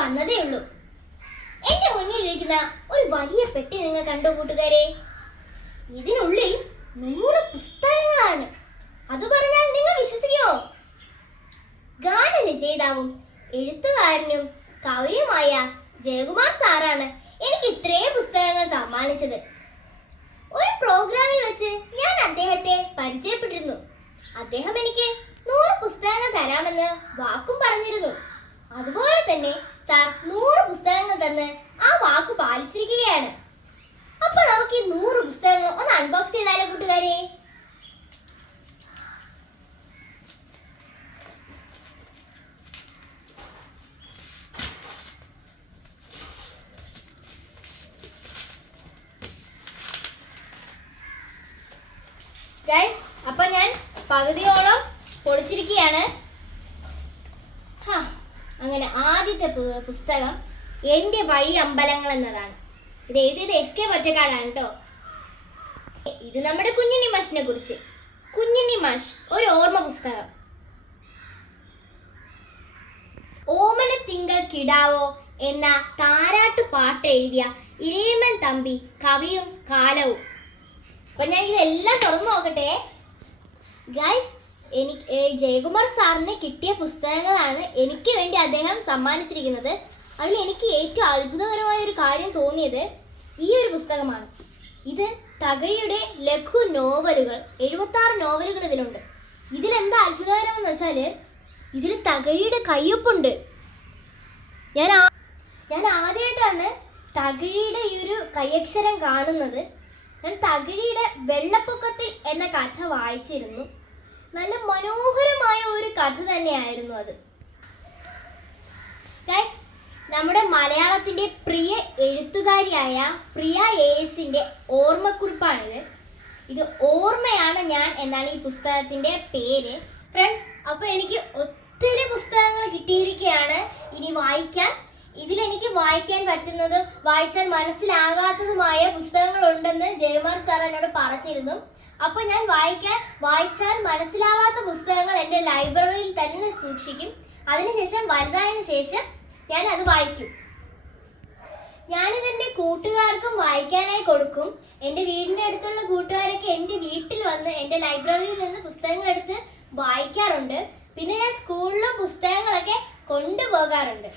വന്നതേ ഉള്ളൂ. എന്റെ മുന്നിലിരിക്കുന്ന ഒരു വലിയ പെട്ടി നിങ്ങൾ കണ്ടു കൂട്ടുകാരെ? ഇതിനുള്ളിൽ നൂറ് പുസ്തകങ്ങളാണ്. അത് പറഞ്ഞാൽ നിങ്ങൾ വിശ്വസിക്കുമോ? ഗാനരചയിതാവും എഴുത്തുകാരനും കവിയുമായ ജയകുമാർ സാറാണ് എനിക്ക് ഇത്രയും പുസ്തകങ്ങൾ സമ്മാനിച്ചത്. ഒരു പ്രോഗ്രാമിൽ വെച്ച് ഞാൻ അദ്ദേഹത്തെ പരിചയപ്പെട്ടിരുന്നു. അദ്ദേഹം എനിക്ക് നൂറ് പുസ്തകങ്ങൾ തരാമെന്ന് വാക്കും പറഞ്ഞിരുന്നു. അതുപോലെ തന്നെ സാർ നൂറ് പുസ്തകങ്ങൾ തന്ന് ആ വാക്ക് പാലിച്ചിരിക്കുകയാണ്. അപ്പോൾ നമുക്ക് ഈ നൂറ് പുസ്തകങ്ങൾ ഒന്ന് അൺബോക്സ് ചെയ്താലോ കൂട്ടുകാരെ? അപ്പൊ ഞാൻ പകുതിയോളം പൊളിച്ചിരിക്കുകയാണ്. ഹാ, അങ്ങനെ ആദ്യത്തെ പുസ്തകം എന്റെ വഴി അമ്പലങ്ങൾ എന്നതാണ്. ഇത് എഴുതിയത് എസ് കെ പൊറ്റക്കാടാണ് കേട്ടോ ഇത് നമ്മുടെ കുഞ്ഞുണ്ണി മാഷിനെ കുറിച്ച്. കുഞ്ഞുണ്ണി മാഷ് ഒരു ഓർമ്മ പുസ്തകം. ഓമന തിങ്കൾ കിടാവോ എന്ന താരാട്ടു പാട്ട് എഴുതിയ ഇരേമൻ തമ്പി കവിയും കാലവും. അപ്പൊ ഞാൻ ഇതെല്ലാം തുറന്നു നോക്കട്ടെ. ഗൈസ് എനിക്ക് ജയകുമാർ സാറിന് കിട്ടിയ പുസ്തകങ്ങളാണ് എനിക്ക് വേണ്ടി അദ്ദേഹം സമ്മാനിച്ചിരിക്കുന്നത്. അതിൽ എനിക്ക് ഏറ്റവും അത്ഭുതകരമായ ഒരു കാര്യം തോന്നിയത് ഈ ഒരു പുസ്തകമാണ്. ഇത് തകഴിയുടെ ലഘു നോവലുകൾ എഴുപത്തി ആറ് നോവലുകൾ ഇതിലുണ്ട്. ഇതിലെന്താ അത്ഭുതകരമെന്ന് വെച്ചാൽ ഇതിൽ തകഴിയുടെ കയ്യൊപ്പുണ്ട്. ഞാൻ ഞാൻ ആദ്യമായിട്ടാണ് തകഴിയുടെ ഈ ഒരു കയ്യക്ഷരം കാണുന്നത്. ഞാൻ തകഴിയുടെ വെള്ളപ്പൊക്കത്തിൽ എന്ന കഥ വായിച്ചിരുന്നു. നല്ല മനോഹരമായ ഒരു കഥ തന്നെയായിരുന്നു അത്. ഗൈസ് നമ്മുടെ മലയാളത്തിന്റെ പ്രിയ എഴുത്തുകാരിയായ പ്രിയ എ എസിന്റെ ഓർമ്മക്കുറിപ്പാണിത്. ഇത് ഓർമ്മയാണ് ഞാൻ എന്നാണ് ഈ പുസ്തകത്തിന്റെ പേര്. ഫ്രണ്ട്സ് അപ്പോൾ എനിക്ക് ഒത്തിരി പുസ്തകങ്ങൾ കിട്ടിയിരിക്കുകയാണ്. ഇനി വായിക്കാൻ ഇതിലെനിക്ക് വായിക്കാൻ പറ്റുന്നത് വായിച്ചാൽ മനസ്സിലാകാത്തതുമായ പുസ്തകങ്ങൾ ഉണ്ടെന്ന് ജയമാർ സാർ എന്നോട് പറഞ്ഞിരുന്നു. അപ്പോൾ ഞാൻ വായിക്കാൻ വായിച്ചാൽ മനസ്സിലാവാത്ത പുസ്തകങ്ങൾ എന്റെ ലൈബ്രറിയിൽ തന്നെ സൂക്ഷിക്കും. അതിനുശേഷം വലുതായതിനു ശേഷം ഞാൻ അത് വായിക്കും. ഞാനിത് എന്റെ കൂട്ടുകാർക്കും വായിക്കാനായി കൊടുക്കും. എന്റെ വീടിന്റെ അടുത്തുള്ള കൂട്ടുകാരൊക്കെ എന്റെ വീട്ടിൽ വന്ന് എന്റെ ലൈബ്രറിയിൽ നിന്ന് പുസ്തകങ്ങൾ എടുത്ത് വായിക്കാറുണ്ട്. പിന്നെ ഞാൻ സ്കൂളിലും പുസ്തകങ്ങളൊക്കെ കൊണ്ടുപോകാറുണ്ട്.